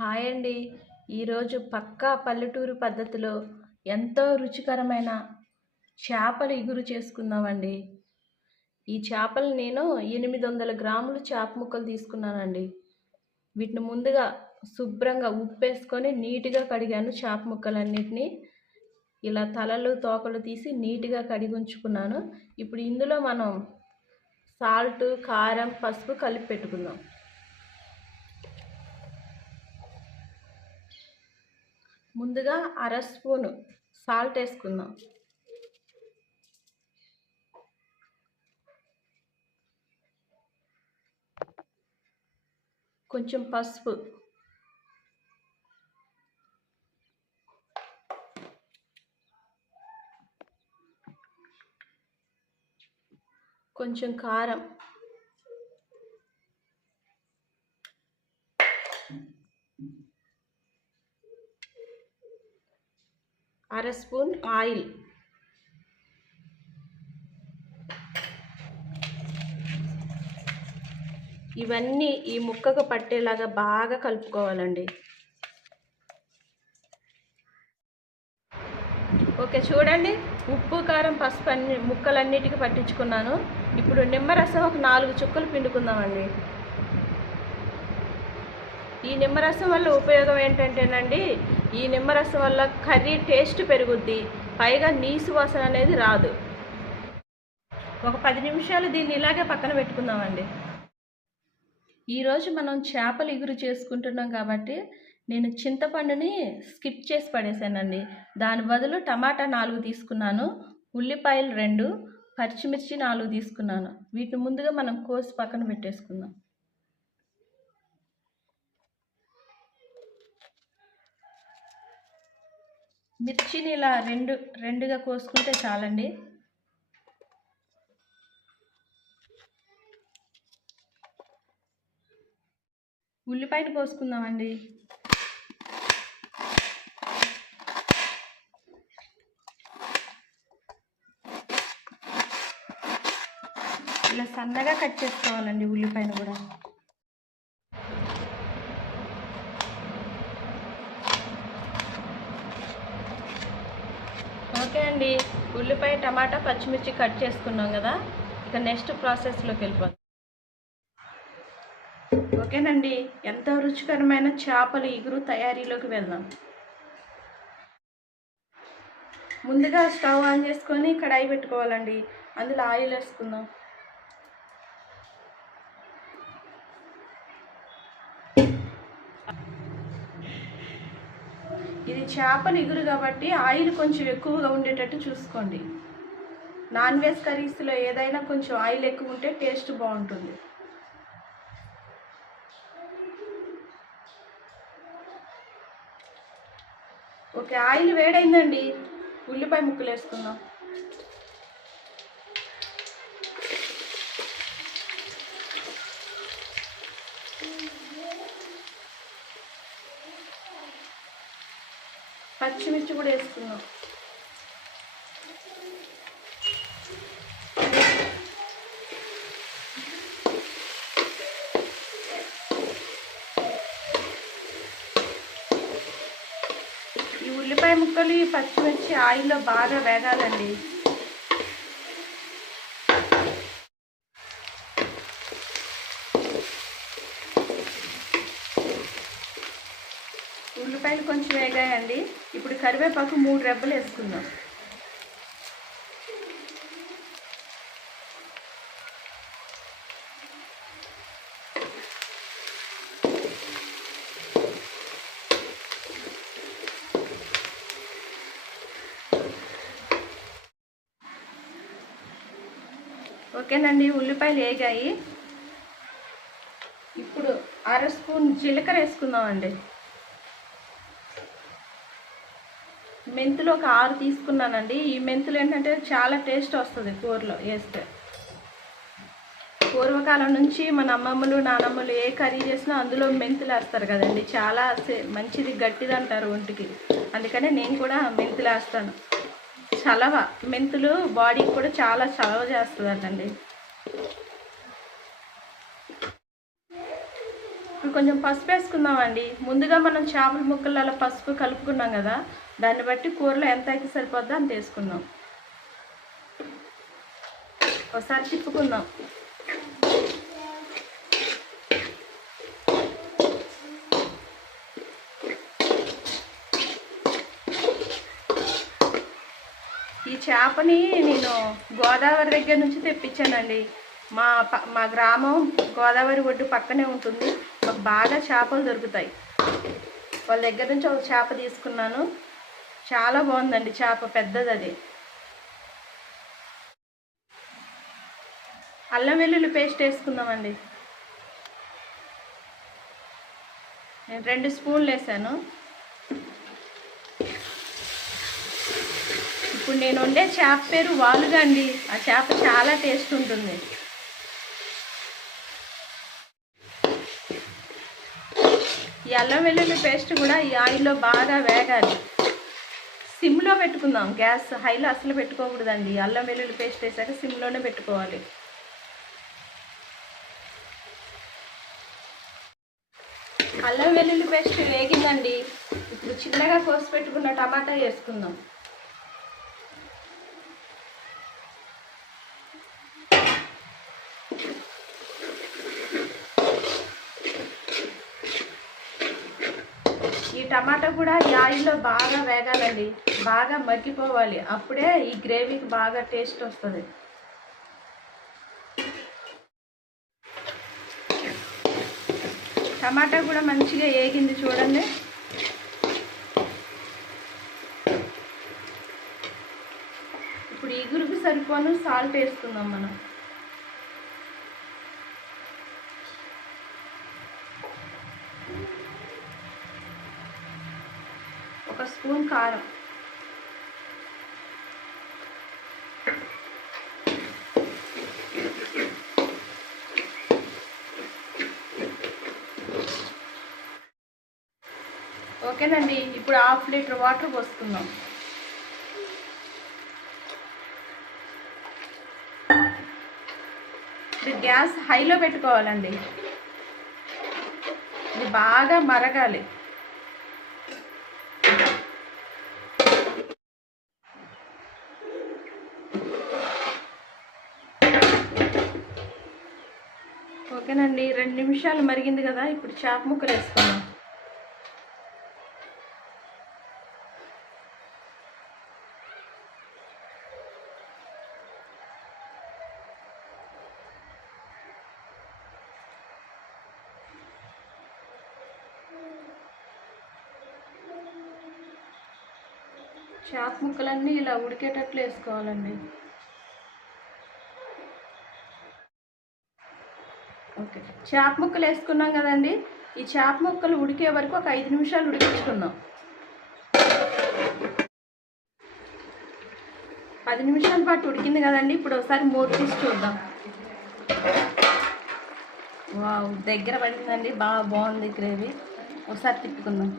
Hi అండి. ఈరోజు పక్కా పల్లెటూరు పద్ధతిలో ఎంతో రుచికరమైన చేపల ఇగురు చేసుకుందామండి. ఈ చేపలు నేను 800 గ్రాములు చేప ముక్కలు తీసుకున్నానండి. వీటిని ముందుగా శుభ్రంగా ఉప్పేసుకొని నీట్గా కడిగాను. చేప ముక్కలన్నిటినీ ఇలా తలలు తోకలు తీసి నీట్గా కడిగి ఉంచుకున్నాను. ఇప్పుడు ఇందులో మనం సాల్ట్, కారం, పసుపు కలిపి పెట్టుకుందాం. ముందుగా అర స్పూను సాల్ట్ వేసుకుందాం. కొంచెం పసుపు, కొంచెం కారం, అర స్పూన్ ఆయిల్, ఇవన్నీ ఈ ముక్కకు పట్టేలాగా బాగా కలుపుకోవాలండి. ఓకే, చూడండి, ఉప్పు కారం పసుపు అన్ని ముక్కలన్నిటికీ పట్టించుకున్నాను. ఇప్పుడు నిమ్మరసం ఒక 4 చుక్కలు పిండుకుందామండి. ఈ నిమ్మరసం వల్ల ఉపయోగం ఏంటంటేనండి, ఈ నిమ్మరసం వల్ల కర్రీ టేస్ట్ పెరుగుద్ది, పైగా నీసు వాసన అనేది రాదు. ఒక 10 నిమిషాలు దీన్ని ఇలాగే పక్కన పెట్టుకుందామండి. ఈరోజు మనం చేపల ఇగురు చేసుకుంటున్నాం కాబట్టి నేను చింతపండుని స్కిప్ చేసి పడేసానండి. దాని బదులు టమాటా 4 తీసుకున్నాను, ఉల్లిపాయలు 2, పచ్చిమిర్చి 4 తీసుకున్నాను. వీటిని ముందుగా మనం కోసి పక్కన పెట్టేసుకుందాం. మిర్చిని ఇలా రెండుగా కోసుకుంటే చాలండి. ఉల్లిపాయలు కోసుకుందామండి. ఇలా సన్నగా కట్ చేసుకోవాలండి ఉల్లిపాయను కూడా. ఓకే అండి, ఉల్లిపాయ, టమాటా, పచ్చిమిర్చి కట్ చేసుకున్నాం కదా. ఇక నెక్స్ట్ ప్రాసెస్లోకి వెళ్ళిపోతాం. ఓకేనండి, ఎంతో రుచికరమైన చేపల ఇగురు తయారీలోకి వెళ్దాం. ముందుగా స్టవ్ ఆన్ చేసుకొని కడాయి పెట్టుకోవాలండి. అందులో ఆయిల్ వేసుకుందాం. ఇది చేపల ఇగురు కాబట్టి ఆయిల్ కొంచెం ఎక్కువగా ఉండేటట్టు చూసుకోండి. నాన్ వెజ్ కర్రీస్లో ఏదైనా కొంచెం ఆయిల్ ఎక్కువ ఉంటే టేస్ట్ బాగుంటుంది. ఓకే, ఆయిల్ వేడైందండి. ఉల్లిపాయ ముక్కలు వేసుకుందాం. పచ్చిమిర్చి కూడా వేసుకుందాం. ఈ ఉల్లిపాయ ముక్కలు, ఈ పచ్చిమిర్చి ఆయిల్లో బాగా వేగాలండి. ఉల్లిపాయలు కొంచెం వేగాయండి. ఇప్పుడు కరివేపాకు 3 రెబ్బలు వేసుకుందాం. ఓకేనండి, ఉల్లిపాయలు వేగాయి. ఇప్పుడు అర స్పూన్ జీలకర్ర వేసుకుందామండి. మెంతులు ఒక 6 తీసుకున్నానండి. ఈ మెంతులు ఏంటంటే చాలా టేస్ట్ వస్తుంది కూరలో వేస్తే. పూర్వకాలం నుంచి మన అమ్మమ్మలు, నానమ్మలు ఏ కర్రీ చేసినా అందులో మెంతులు వేస్తారు కదండి. చాలా మంచిది, గట్టిది అంటారు ఒంటికి. అందుకనే నేను కూడా మెంతులు వేస్తాను. చలవ, మెంతులు బాడీకి కూడా చాలా చలవ చేస్తుందండి. ఇప్పుడు కొంచెం పసుపు వేసుకుందామండి. ముందుగా మనం చేపల ముక్కలలో పసుపు కలుపుకున్నాం కదా, దాన్ని బట్టి కూరలో ఎంత అయితే సరిపోద్దో అంత వేసుకుందాం. ఒకసారి తిప్పుకుందాం. ఈ చేపని నేను గోదావరి దగ్గర నుంచి తెప్పించానండి. మా గ్రామం గోదావరి ఒడ్డు పక్కనే ఉంటుంది. మాకు బాగా చేపలు దొరుకుతాయి. వాళ్ళ దగ్గర నుంచి ఒక చేప తీసుకున్నాను. చాలా బాగుందండి చేప, పెద్దది అది. అల్లం వెల్లుల్లి పేస్ట్ వేసుకుందామండి. నేను 2 స్పూన్లు వేసాను. ఇప్పుడు నేను వండే చేప పేరు వాలుగా అండి. ఆ చేప చాలా టేస్ట్ ఉంటుంది. ఈ అల్లం వెల్లుల్లి పేస్ట్ కూడా ఈ ఆయిల్లో బాగా వేగాలి. సిమ్లో పెట్టుకుందాం, గ్యాస్ హైలో అసలు పెట్టుకోకూడదండి. అల్లం వెల్లుల్లి పేస్ట్ వేసాక సిమ్లోనే పెట్టుకోవాలి. అల్లం వెల్లుల్లి పేస్ట్ వేగిందండి. ఇప్పుడు చిన్నగా కోసి పెట్టుకున్న టమాటా వేసుకుందాం. ఈ టమాటా కూడా ఈ ఆయిల్లో బాగా వేగాలండి, బాగా మగ్గిపోవాలి. అప్పుడే ఈ గ్రేవీకి బాగా టేస్ట్ వస్తుంది. టమాటా కూడా మంచిగా వేగింది చూడండి. ఇప్పుడు ఇగురుకు సరిపోను సాల్ట్ వేసుకుందాం మనం. ఒక స్పూన్ కారం, ఓకేనండి. ఇప్పుడు 1/2 లీటర్ వాటర్ పోసుకుందాం. ఇది గ్యాస్ హైలో పెట్టుకోవాలండి. ఇది బాగా మరగాలి. ఓకేనండి, 2 నిమిషాలు మరిగింది కదా. ఇప్పుడు చేప ముక్కలు వేసుకుందాం. చేప ముక్కలన్నీ ఇలా ఉడికేటట్లు వేసుకోవాలండి. ఓకే, చేప ముక్కలు వేసుకున్నాం కదండి. ఈ చేప ముక్కలు ఉడికే వరకు ఒక 5 నిమిషాలు ఉడికించుకుందాం. 10 నిమిషాల పాటు ఉడికింది కదండి. ఇప్పుడు ఒకసారి మూత తీసి చూద్దాం. వావ్, దగ్గర పడిందండి. బాగుంది గ్రేవీ. ఒకసారి తిప్పుకుందాం.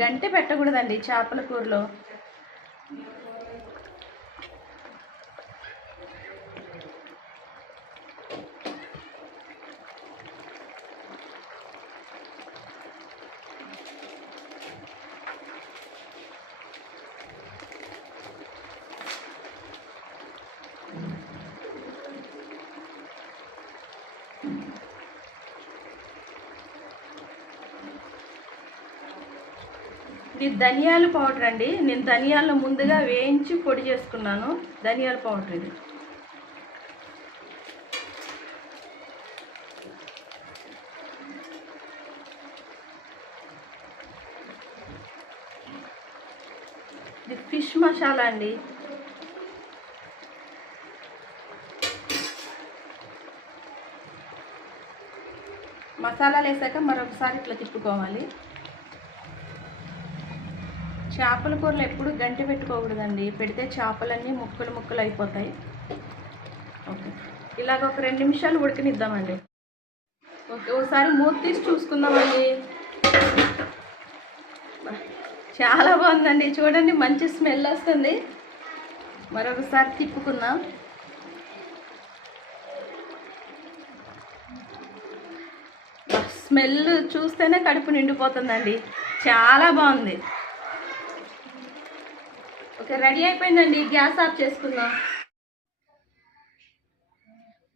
గంటె పెట్టకూడదండి చేపల కూరలో. ఇది ధనియాల పౌడర్ అండి. నేను ధనియాలను ముందుగా వేయించి పొడి చేసుకున్నాను. ధనియాల పౌడర్ ఇది. ఇది ఫిష్ మసాలా అండి. మసాలాలు వేసాక మరొకసారి ఇట్లా తిప్పుకోవాలి. చేపల కూరలు ఎప్పుడు గంటె పెట్టుకోకూడదండి. పెడితే చేపలన్నీ ముక్కలు ముక్కలు అయిపోతాయి. ఓకే, ఇలాగ ఒక 2 నిమిషాలు ఉడకనిద్దామండి. ఓకే, ఒకసారి మూత తీసి చూసుకుందామండి. చాలా బాగుందండి చూడండి, మంచి స్మెల్ వస్తుంది. మరొకసారి తిప్పుకుందాం. స్మెల్ చూస్తేనే కడుపు నిండిపోతుందండి. చాలా బాగుంది. ఓకే, రెడీ అయిపోయిందండి. గ్యాస్ ఆఫ్ చేసుకుందాం.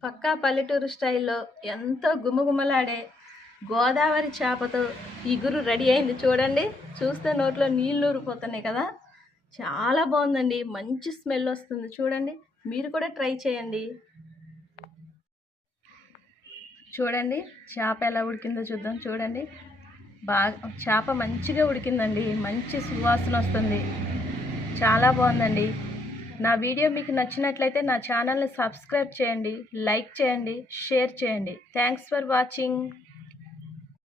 పక్కా పల్లెటూరు స్టైల్లో ఎంతో గుమగుమలాడే గోదావరి చేపతో ఇగురు రెడీ అయింది. చూడండి, చూస్తే నోట్లో నీళ్ళు ఊరిపోతున్నాయి కదా. చాలా బాగుందండి. మంచి స్మెల్ వస్తుంది. చూడండి, మీరు కూడా ట్రై చేయండి. చూడండి చేప ఎలా ఉడికిందో చూద్దాం. చూడండి, బాగా చేప మంచిగా ఉడికిందండి. మంచి సువాసన వస్తుంది. చాలా బాగుందండి. నా వీడియో మీకు నచ్చినట్లయితే నా ఛానల్ని సబ్స్క్రైబ్ చేయండి, లైక్ చేయండి, షేర్ చేయండి. Thanks for watching.